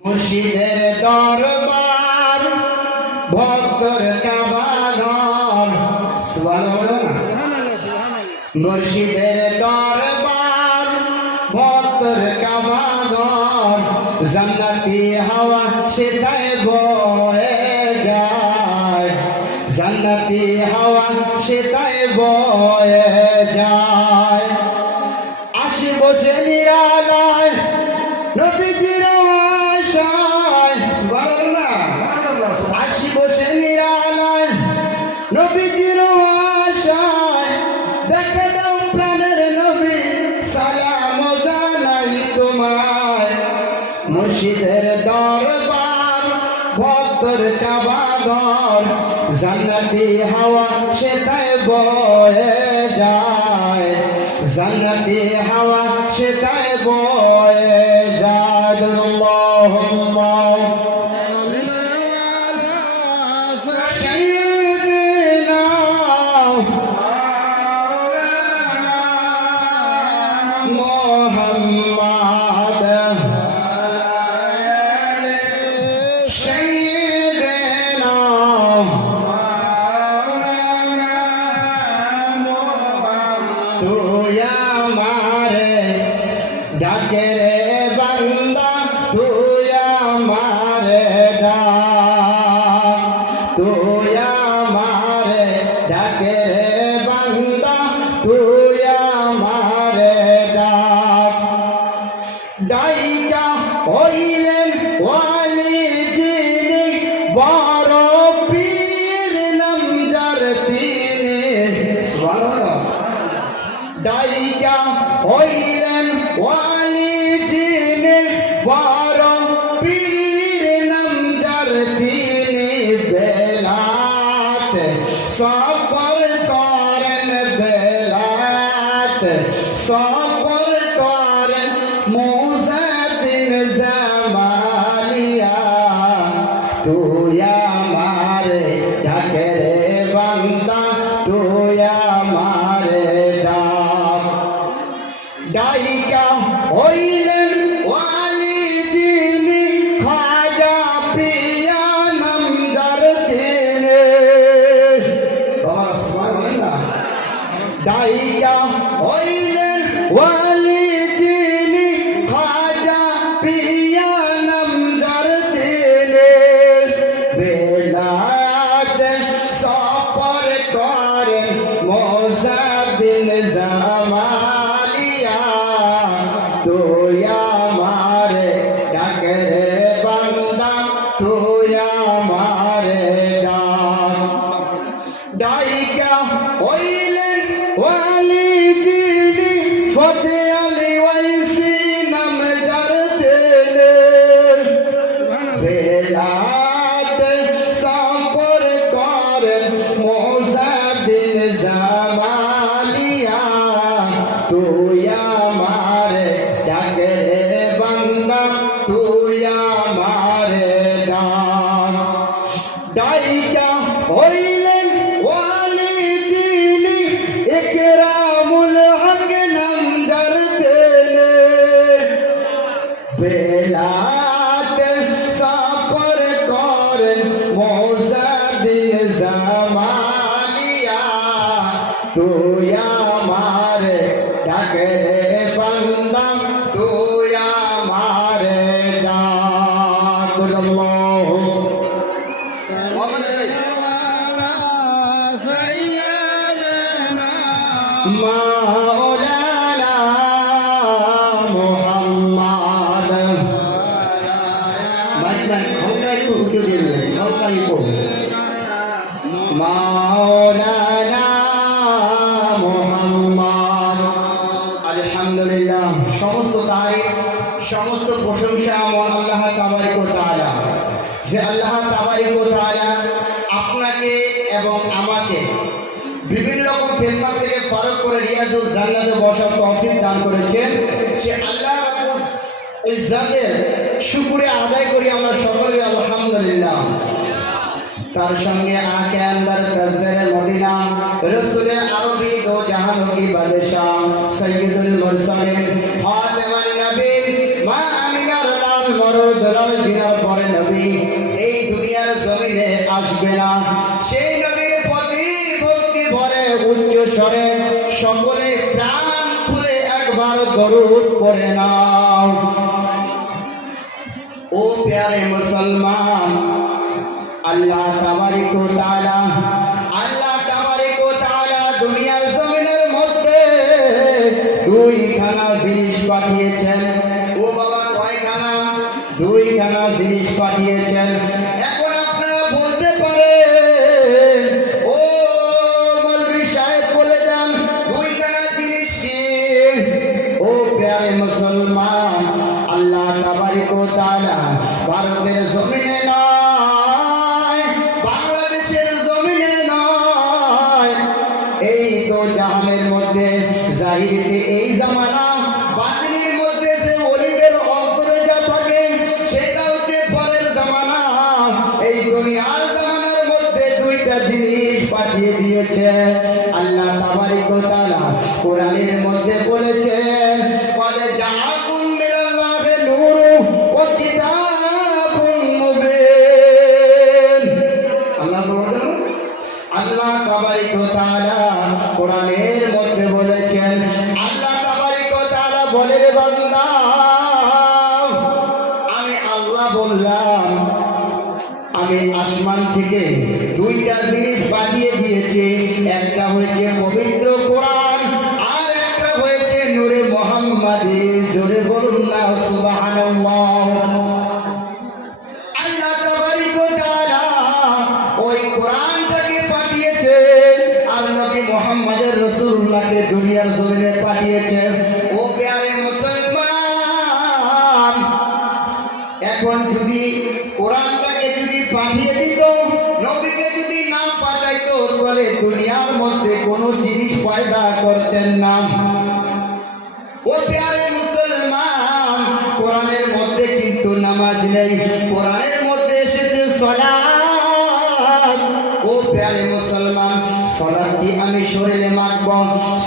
মুর্শিদের দরবার ভক্তর কাবাঘর মুর্শিদের দরবার ভক্তর কাবাঘর জান্নাতি হাওয়া সেটাই বয়ে যায় জান্নাতি হাওয়া সেটাই বয়ে যায় আসি বসে নিরালায় নবীজির আশায় সুবহানাল্লাহ আসি বসে নিরালায় নবীজির আশায় দেখে দাও প্রাণের নবী সালাম জানাই তোমায় মুর্শিদের দরবার ভক্তর কাবাঘর জান্নাতি হাওয়া সেটাই বয়ে যায় জান্নাতি হাওয়া সেটাই বয়ে যায় আল্লাহুম্মা সাইয়্যিদিনা মুহাম্মাদ সাইয়্যিদিনা তুই আমারে ডাকে রে বান্দা তুই আমারে ডাক তুই আমারে ডাকে রে বান্দা তুই আমারে ডাক ডাইকা হইলেন ওয়ালি যিনি বড় পীর নামদার তিনি সুবহানাল্লাহ ডাইকা হইলেন ওয়ালি যিনি বড় পীর নামদার তিনি বেলাত সফর করেন বেলাত সফর করেন মুজাদ্দিদ জামালিয়া তুই আমারে ডাকে রে বান্দা তুই আমারে ডাক ডাইকা হইলেন ওয়ালি যিনি খাজা পিয়া নামদার তিনি সুবহানাল্লাহ ডাইকা হইলেন ওয়ালি যিনি খাজা পিয়া নামদার তিনি বেলাত সফর করেন মুজাদ্দিদ জামালিয়া তুই আমারে ডাকে রে বান্দা তুই আমারে ডাক ডাইকা হইলেন ওয়ালি যিনি ফতে আলী ওয়াইসি নামদার তিনি বেলাত সফর করেন মুজাদ্দিদ জামালিয়া তুই আমারে ডাকে রে বান্দা তুই আমারে ডাক ডাইকা হইলেন ওয়ালি যিনি ইকরামুল হক নামদার তিনি বেলাত সফর করেন মুজাদ্দিদ জামালিয়া তুই আমারে ডাকে রে বান্দা তুই আমারে ডাক মাওলানা মুহাম্মদ মাইক হোকাই তো হুজুর দিলেন হোকাই তো মাওলানা মুহাম্মদ আলহামদুলিল্লাহ সমস্ত তারিফ সমস্ত প্রশংসা আমার আল্লাহ তাবারক ওয়া তাআলা যে আল্লাহ তাবারক ওয়া তাআলা আপনাকে এবং আমাকে বিভিন্ন রকম ফেতনা থেকে ফারক করে রিয়াজুল জান্নাতে বসার তৌফিক দান করেছেন সে আল্লাহ রাব্বুল ইজ্জাতের শুকরিয়া আদায় করি আমরা সকলে আলহামদুলিল্লাহ তার সঙ্গে আকে আন্দার তাজদারে মদিনা রাসূলে আরবি দো জাহান কি বাদশাহ সৈয়দুল মুরসালিন খাতামান নবী মা আমিনার লাল মরুদ মদিনার পরে নবী এই দুনিয়ার জমিনে আসবে না। সেই নবীর প্রতি ভক্তি ভরে উচ্চ স্বরে সকলে প্রাণ খুলে একবার দরুদ পড়ে নাও। ও প্যারে মুসলমান, আল্লাহ তাবারক ওয়া তাআলা দুনিয়ার জমিনের মধ্যে দুইখানা জিনিস পাঠিয়েছেন। ও বাবা, কয়খানা? দুইখানা জিনিস পাঠিয়েছেন। এখন আপনারা বলতে পারেন, ও মৌলভী সাহেব বলে যান দুইখানা জিনিস কি? ও প্যারে মুসলমান, আল্লাহ তাবারক ওয়া তাআলা ভারতের জমিনে নয়, বাংলাদেশের জমিনে নয়, এই তো জাহানের মধ্যে জাহিরিতে এই জামানা, বাতিলের মধ্যে যে ওলিদের অন্তরে যা থাকে সেটা হচ্ছে পরের জামানা। এই দুনিয়ার জামানার মধ্যে দুইটা জিনিস পাঠিয়ে দিয়েছে আল্লাহ তাবারক ওয়া তাআলা। কোরআনের মধ্যে বলেছেন, বলে জাআকুম মিনাল্লাহি নূরু ওয়া কিতাবুম মুবিন। আল্লাহ তাবারক ওয়া তাআলা কোরআনের মধ্যে বলেছেন, আল্লাহ তাবারক ওয়া তাআলা বলে, রে বান্দা, আমি আল্লাহ বললাম, আমি আসমান থেকে দুইটা জিনিস পাঠিয়ে দিয়েছি। একটা হয়েছে পবিত্র কোরআন, আর একটা হয়েছে নূরে মুহাম্মাদি। জোরে বলুন না সুবহানাল্লাহ। আল্লাহ তাবারক ওয়া তাআলা ওই কোরআনটাকে পাঠিয়েছে আর নবী মুহাম্মদের রাসূলুল্লাহকে দুনিয়ার জমিনে পাঠিয়েছে। ও প্যারে মুসলমান, এখন যদি কোরআনটাকে যদি পাঠিয়ে দিত, নবীকে যদি না পাঠাইতো, তাহলে দুনিয়ার মধ্যে কোনো জিনিস পয়দা করতেন না। ও প্যারে মুসলমান, কোরআনের মধ্যে কিন্তু নামাজ নেই, কোরআনের মধ্যে এসেছে সালাত। ও প্যারে মুসলমান, সালাত কি আমি শরীরে মাখবো?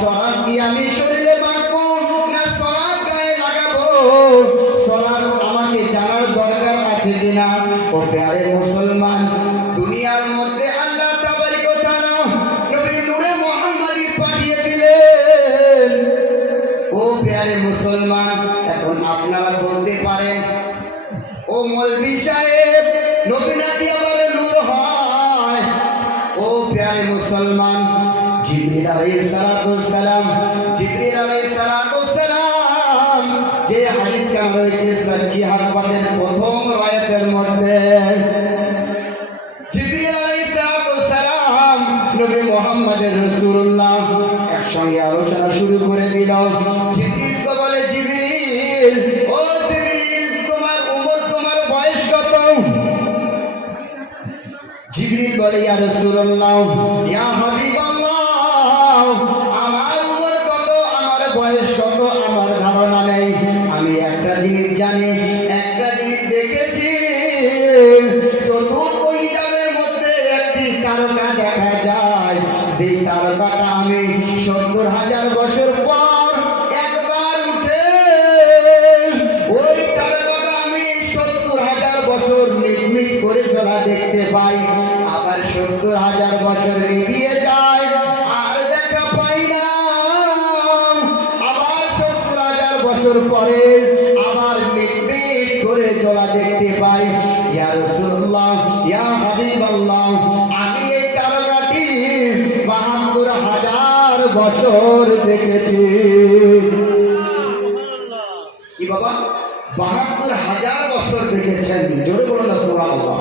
সালাত কি আমি শরীরে মাখবো না সালাত গায়ে লাগাবো? সালাত আমাকে জানার দরকার আছে কিনা? ও প্যারে মুসলমান, দুনিয়ার মধ্যে আল্লাহ তাবারক ওয়া তাআলা নবী নূরে মুহাম্মাদি পাঠিয়ে দিলেন। ও প্যারে মুসলমান, এখন আপনারা বলতে পারেন, ও মৌলভী সাহেব, নবী নাকি আবার নূর হয়? ও প্যারে মুসলমান, জিবরিল আলাইহিস সালাম যে হাদিস রয়েছে সহিহ বুখারীর প্রথম রায়াতের মধ্যে, জিবরিল আলাইহিস সালাম নবী মুহাম্মদের রাসূলুল্লাহ একসঙ্গে আলোচনা শুরু করে দিল। জিবরিল তো বলে, জিবরিল, ও জিবরিল, তোমার উমর, তোমার বয়স কত? জিবরিল বলে, ইয়া রাসূলুল্লাহ, ইয়া হাবিবাল্লাহ, আমার উমর কত, আমার বয়স কত আমার ধারণা নেই। আমি একটা জিনিস জানি, একটা জিনিস দেখেছি, চতুর্থ হিসাবের মধ্যে একটি তারকা দেখা যায়। যেই তারকাটা আমি ৭০,০০০ বছর পর একবার উঠে, ওই তারকাটা আমি ৭০,০০০ বছর মিটমিট করে জ্বলা দেখতে পাই। আবার ৭০,০০০ বছর এগিয়ে যায়, আর দেখা পাই না। আবার ৭০,০০০ বছর পরে আবার মিটমিট করে জ্বলা দেখতে পাই। ইয়া রাসূলুল্লাহ, ইয়া হাবিবাল্লাহ, আমি এই তারকাটি ৭২,০০০ বছর দেখেছি। কি বাবা, ৭২,০০০ বছর দেখেছেন? জোরে বলুন না সুবহানাল্লাহ।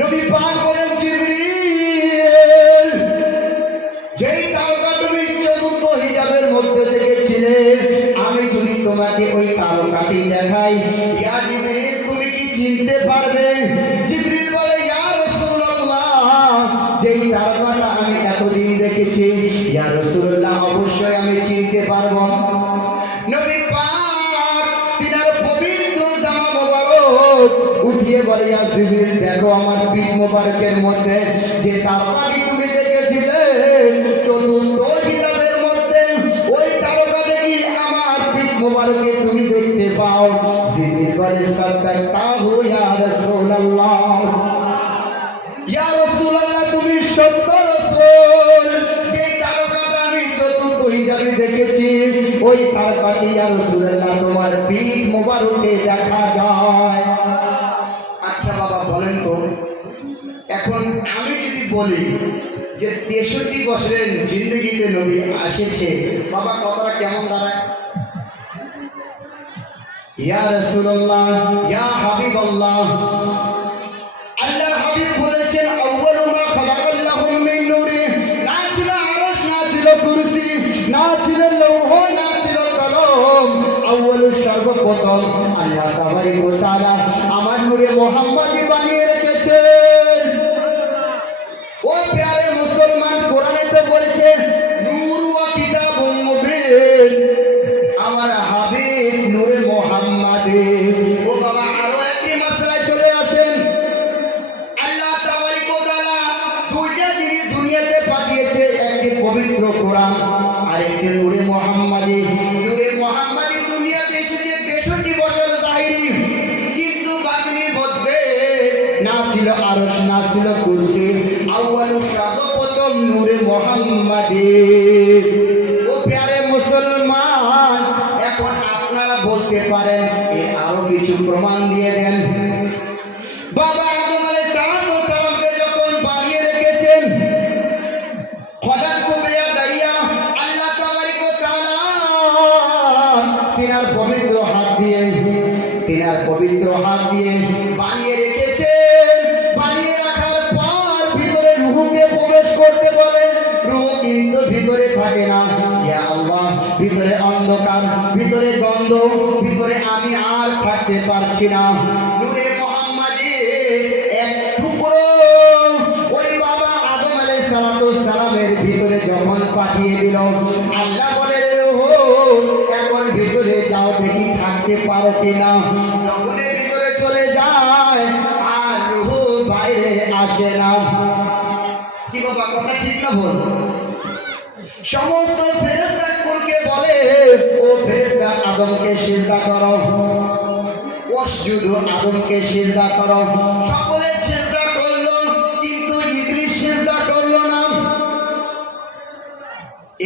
নবী পাক বলেন, জিবরিল, যেই তারকা তুমি চতুর্থ হিজাবের মধ্যে দেখেছিলে, আমি যদি তোমাকে ওই তারকাটি দেখাই, ইয়া জিবরিল, তুমি কি চিনতে পারবে? জিবরিল বলে, ইয়া রাসূলুল্লাহ, যেই তারকাটা আমি এতদিন দেখেছি, ইয়া রাসূলুল্লাহ, অবশ্যই আমি চিনতে পারবো। নবী পাক তিনার পবিত্র জামা মোবারক উঠিয়ে বলে, ইয়া জিবরিল, দেখো আমার পিঠ মোবারকের মধ্যে যে তারকাটি তুমি দেখেছিলে চতুর্থ হিজাবের মধ্যে, ওই তারকাটি আমার পিঠ মোবারকে তুমি দেখতে পাও। জিবরিল বিপরে সাদাকাহু ইয়া রাসূলুল্লাহ। ইয়া রাসূলুল্লাহ, তুমি সত্য রাসূল। যে তারকাটা আমি চতুর্দিকে যাবে দেখেছি, ওই তারকাটি ইয়া রাসূলুল্লাহ তোমার পিঠ মোবারকে দেখা যায়। আচ্ছা বাবা বলেন তো, এখন আমি যদি বলি যে 63 বছরের জিন্দগিতে নবী এসেছে, বাবা কথাটা কেমন দাঁড়ায়? ইয়া রাসূলুল্লাহ, ইয়া হাবিবাল্লাহ, আল্লাহর হাবিব বলেছেন আউয়ালু মা খালাকাল্লাহু মিন নূরি, না ছিল আরশ, না ছিল কুরসি, না ছিল লৌহ, না ছিল কলম। আউয়ালু সর্বপ্রথম আল্লাহ তাবারক ওয়া তাআলা আমার নূরে মুহাম্মাদি বানিয়ে রেখেছেন। ও প্যারে মুসলমান, কোরআনে তো বলেছে নূর ওয়া কিতাবুম মুবিন, আমার হাবিব নূরে মুহাম্মাদি। ও বাবা আরো একটি মাসলায় চলে আসেন। আল্লাহ তাবারক ওয়া তাআলা দুইটা জিনিস দুনিয়াতে পাঠিয়েছে, একটি পবিত্র কোরআন আর একটি নূরে মুহাম্মাদি। নূরে মুহাম্মাদি দুনিয়াতে এসেছে 63 বছর যায়নি, কিন্তু বাতিনের মধ্যে না ছিল আরশ, না ছিল কুরসি। আউয়ালু সর্বপ্রথম নূরে মুহাম্মাদি। ও প্যারে মুসলমান, এখন আপনারা বলতে পারেন আরো কিছু প্রমাণ দিয়ে দেন। বাবা আদম আলাইহিস সালামকে যখন বানিয়ে রেখেছেন, হঠাৎ করে দাঁড়িয়ে আল্লাহ তাবারক ওয়া তাআলা তিনার পবিত্র হাত দিয়ে বানিয়ে রেখেছেন। বানিয়ে রাখার পর ভিতরে রূহকে প্রবেশ করতে বলে, রূহ কিন্তু ভিতরে থাকে না। ইয়া আল্লাহ, ভিতরে অন্ধকার, ভিতরে গন্ধ, ভিতরে আমি আর থাকতে পারছি না। নূরে মুহাম্মাদি এক টুকরো ওই বাবা আদম আলাইহিস সালামের ভিতরে যখন পাঠিয়ে দিল, আল্লাহ বলে ও এখন ভিতরে যাও, দেখি থাকতে পারো কিনা। যখন ভিতরে চলে যায় আর রূহ বাইরে আসে না। কি বাবা কথা ঠিক না ভুল? সমস্ত ফেরেশতাকে বলে ও ফেরেশতা আদমকে সিজদা করো, ওয়াসজুদু আদমকে সিজদা করো। সকলে সিজদা করলো, কিন্তু ইবলিস সিজদা করলো না।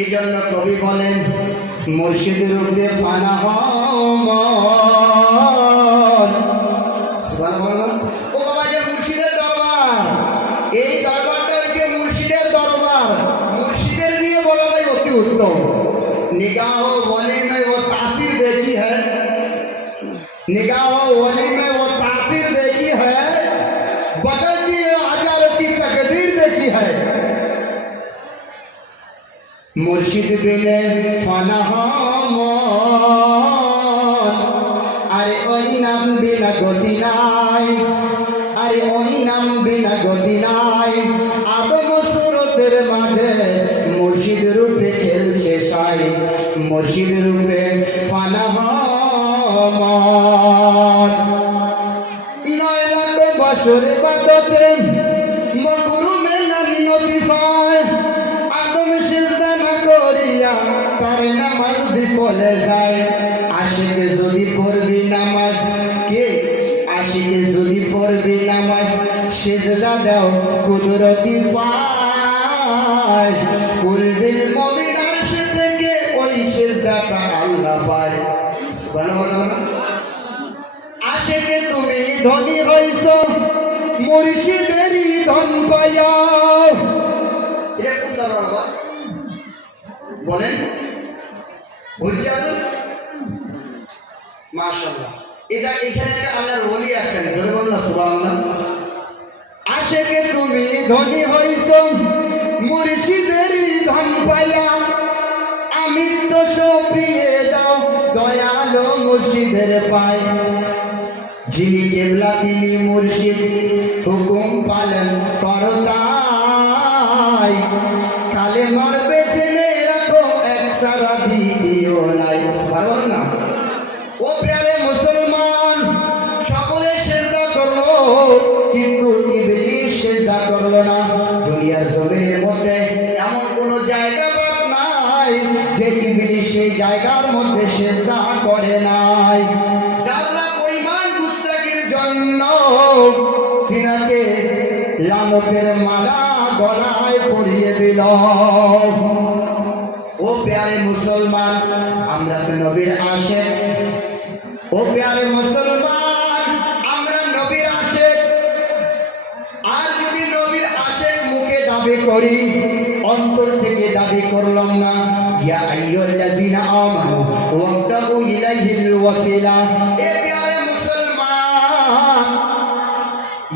এই জন্য কবি বলেন মুর্শিদের রূপে ফানা হমন। ও বাবা, যে মুর্শিদের দরবার, এই দরবারটা হচ্ছে মুর্শিদের দরবার। মুর্শিদের নিয়ে বলাটাই অতি উত্তম। निगाह वली में वो तासीर देखी है, निगाह वली में वो तासीर देखी है, बदल दिए हजार की तकदीर देखी है। मुर्शिद बिने फाना अरे ओई नाम बिना गति নাই, अरे ओई नाम बिना गति নাই। आदम सूरतेर माঝে मुर्शिद रूपे खेलছে সাই, मुर्शिद रूपे फाना নয় লাখ বছরে বাদতে মকরুমে নবী পায়। আদম সিজদা না করিয়া তার নামাজ বিফলে যায়। আশিকে যদি পড়বি নামাজ, কে আশিকে যদি পড়বি নামাজ, সিজদা দাও কুদরতি পায়। কুলবিল মুমিন আরশ থেকে ওই সিজদাটা আল্লাহ পায়। সুবহানাল্লাহ। আশিকে তুমি ধনী হইছো, মুর্শিদেরই ধন পাইয়া। এটা কোন দরবার বলেন? বুঝছেন? মাশাআল্লাহ। এটা এখানে একটা আল্লাহর ওলি আছেন, জোরে বলুন সুবহানাল্লাহ। আশিকে তুমি ধনী হইছো, মুর্শিদেরই ধন পাইয়া। আমি তো সপিয়ে দাও দয়ালো মুর্শিদের পায়। যিনি কেবলা তিনি মুর্শিদ, হুকুম পালন করো তাই। কালেমার পেছনে রাখো এক সারা ভিডিও নাই। পারবেন না? ও প্যারে মুসলমান, সকলে সিজদা করলো, কিন্তু ইবলিস সিজদা করলো না। দুনিয়ার জমিনের মধ্যে এমন কোনো জায়গা বাদ নাই যে ইবলিস সেই জায়গার মধ্যে সিজদা করে নাই। যারা কইমা তিনাকে লানতের মালা গলায় পরিয়ে দিল। ও প্যারে মুসলমান, আমরা তো নবীর আশিক। ও প্যারে মুসলমান, আমরা নবীর আশিক। আর যদি নবীর আশিক মুখে দাবি করি, অন্তর থেকে দাবি করলাম না, ইয়া আইয়ুহাল্লাযীনা আমানু ওয়াবতাগু ইলাইহিল ওয়াসিলা। এ প্যারে মুসলমান,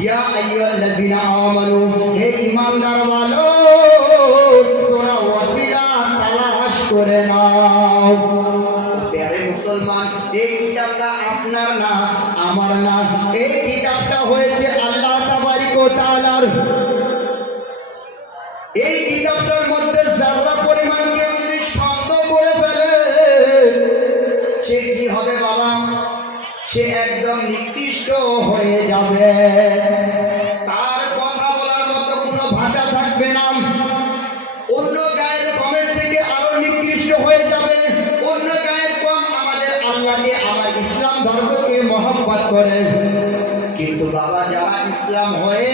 ইয়া আইয়ুহাল্লাযীনা আমানু, হে ঈমানদার ওয়ালো, তোমরা ওয়াসিলা তালাশ করে নাও। প্যারে মুসলমান, এই কিতাবটা আপনার না, আমার না। এই কিতাবটা হয়েছে আল্লাহ তাবারক ওয়া তাআলার। এই কিতাবটার মধ্যে যারা পরিমাণ কেউ যদি সন্দেহ করে ফেলে, সে কি হবে বাবা? সে একদম নিকৃষ্ট হয়ে যাবে। তার কথা বলার মতো কোনো ভাষা থাকবে না। অন্য গায়ের কমের থেকে আরো নিকৃষ্ট হয়ে যাবে। অন্য গায়ের কম আমাদের আল্লাহকে, আমার ইসলাম ধর্মকে মহব্বত করে। কিন্তু বাবা, যারা ইসলাম হয়ে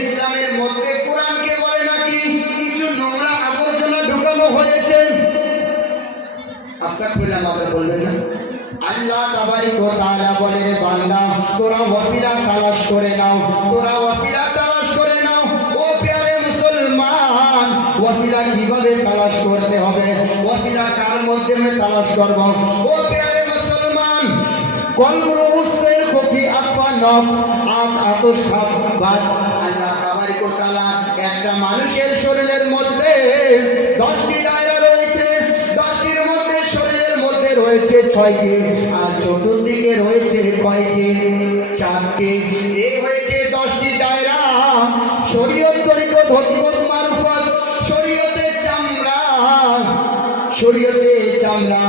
ইসলামের মধ্যে কোরআনকে বলে নাকি কিছু নোংরা আবর্জনা ঢুকানো হয়েছে, আস্তাগফিরুল্লাহ মাত্র বলবেন না। আল্লাহ তাবারক ওয়া তাআলা বলে, বান্দা তোরা ওয়াসিলা তালাশ করে নাও, তোরা ওয়াসিলা তালাশ করে নাও। ও প্যারে মুসলমান, ওয়াসিলা কিভাবে তালাশ করতে হবে? ওয়াসিলা কার মাধ্যমে তালাশ করব? ও প্যারে মুসলমান, কলবুর উসের কফি আফা নফস আতশ খাবাত। আল্লাহ তাবারক ওয়া তাআলা একটা মানুষের শরীরের মধ্যে 10টি দায়রা রয়েছে। 10টির মধ্যে শরীরের মধ্যে রয়েছে 6টি, আর চতুর্দিকে রয়েছে কয়টি? 4টি। এই হয়েছে 10টি দায়রা। শরীয়ত, তরিকত, হকিকত, মারফত। শরীয়তে চামড়া, শরীয়তে চামড়া,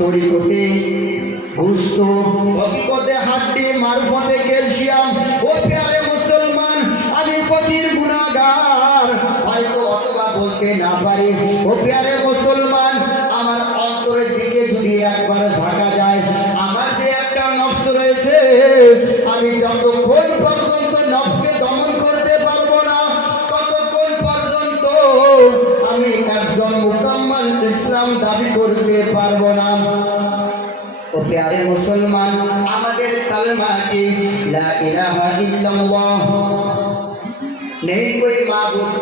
তরিকতে গোশত, হকিকতে হাড্ডি, মারফতে ক্যালসিয়াম। ও প্যারে মুসলমান, আমি কঠিন গুনাহগার, হয়তো অথবা বলতে না পারি। ও প্যারে মুসলমান, আমার অন্তরের দিকে যদি একবার ঝাঁকা যায়, আমার যে একটা নফস রয়েছে, আমি যতক্ষণ পর্যন্ত নফসকে দমন করতে পারবো না, ততক্ষণ পর্যন্ত আমি একজন মুকাম্মাল ইসলাম দাবি করতে পারবো না। ও প্যারে মুসলমান, আমাদের কালমা কি? লা ইলাহা ইল্লাল্লাহ, নেই কোই মাবুদ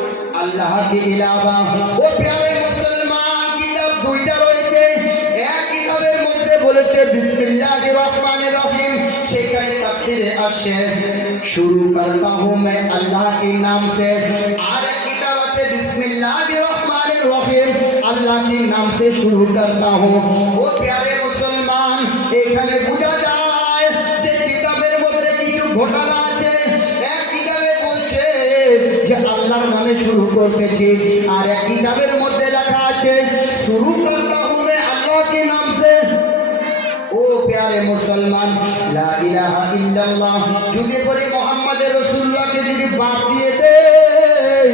আল্লাহ के इलावा। ও প্যারে মুসলমান, কিতাব দুইটা রয়েছে। এক কিতাবের মধ্যে বলেছে বিসমিল্লাহির রহমানির রহিম, সেখানে তাফসীরে আসে শুরু করতা হুঁ मैं अल्लाह के नाम से। আর এক কিতাব আছে বিসমিল্লাহির রহমানির রহিম, আল্লাহ के नाम से शुरू करता हूँ। ও প্যারে মুসলমান, এখানে বোঝা যায় যে কিতাবের মধ্যে কিছু ঘটনা আছে। এক কিতাবে বলছে যে আল্লাহর নামে শুরু করতেছি, আর এক কিতাবের মধ্যে লেখা আছে শুরু করতা হুঁ मैं अल्लाह के नाम से। ও প্যারে মুসলমান, লা ইলাহা ইল্লাল্লাহ যদি বলি মুহাম্মদুর রাসূলুল্লাহকে যদি বাদ দিয়ে দেই,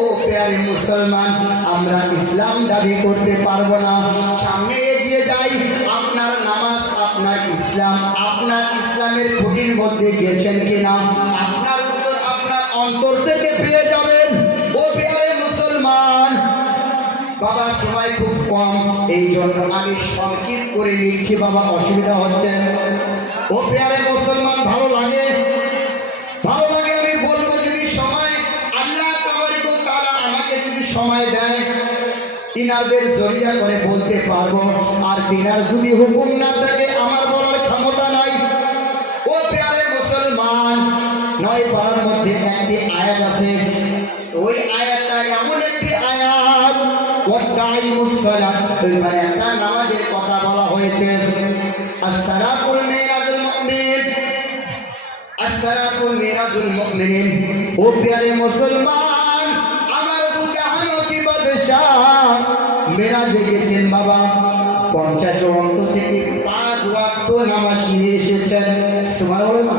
ও প্যারে মুসলমান, আমরা ইসলাম দাবি করতে পারবো না। সামনে এগিয়ে যাই, আপনার নামাজ, আপনার ইসলাম, আপনার ইসলামের খুঁটির মধ্যে গেছেন কিনা, আপনার উত্তর আপনার অন্তর থেকে পেয়ে যাবেন। ও প্যারে মুসলমান, বাবা সময় খুব কম, এই জন্য আমি সংক্ষিপ্ত করে লিখছি বাবা, অসুবিধা হচ্ছে। ও প্যারে মুসলমান, ভালো লাগে, ভালো লাগে আমি বলবো, যদি সময় আল্লাহ তাবারক ওয়া তাআলা আমাকে যদি সময় দেয়, তিনারদের জরিয়া করে বলতে পারবো। আর তিনার যদি হুকুম না থাকে, আমার বলার ক্ষমতা নাই। ও প্যারে মুসলমান, 9 পারার মধ্যে একটি আয়াত আছে। ওই আয়াতটা এমন একটি আয়াত, ওয়াদাইমুস সালাত, ওইখানে একটা নামাজের কথা বলা হয়েছে। আসসালাতুল মিরাজুল মুমিন, আসসালাতুল মিরাজুল মুমিনিন। ও প্যারে মুসলমান, আমার দুজাহান কি বাদশাহ মেরাজে গেছেন বাবা, 50 ওয়াক্ত থেকে 5 ওয়াক্ত নামাজ নিয়ে এসেছেন। সুবহানাল্লাহ,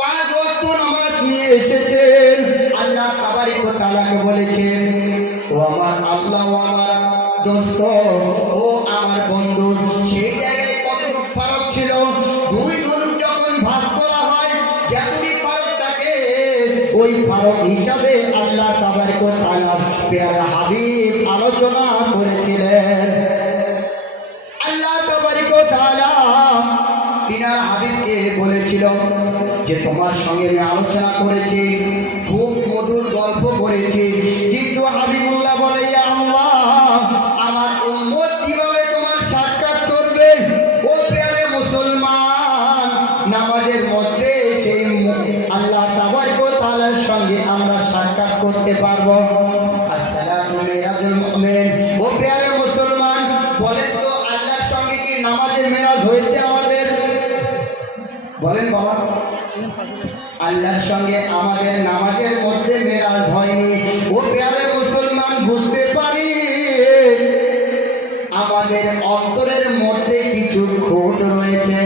5 ওয়াক্ত নামাজ নিয়ে এসেছেন। আল্লাহ তাবারক ওয়া তাআলাকে বলেছেন, ও আমার আল্লাহ, ও আমার দোস্ত, ও আমার বন্ধু। সেই জায়গায় কতটুকু ফারাক ছিল? 2 ধনুক যখন ভাঁজ করা ফারুক হিসাবে আল্লাহ তাবারক ওয়া তাআলা প্যারা হাবিব আলোচনা করেছিলেন। আল্লাহ তাবারক ওয়া তাআলা তিনার হাবিবকে বলেছিল যে তোমার সঙ্গে আমি আলোচনা করেছি, খুব মধুর গল্প করেছি, কিন্তু হাবিবুল্লাহ বলে ইয়া আল্লাহ, আমার উম্মত কিভাবে তোমার সাক্ষাৎ করবে? ও প্যারে মুসলমান, নামাজের মধ্যে সেই আল্লাহ তাবারক ওয়া তাআলার সঙ্গে আমরা সাক্ষাৎ করতে পারবো? আসসালামু মিরাজুল মুমিন। ও প্যারে মুসলমান, বলেন তো আল্লাহর সঙ্গে কি নামাজের মেরাজ হয়েছে আমাদের? বলেন বাবা, আল্লাহর সঙ্গে আমাদের নামাজের মধ্যে মেরাজ হয়নি। ও প্যারে মুসলমান, বুঝতে পারি আমাদের অন্তরের মধ্যে কিছু খুঁত রয়েছে।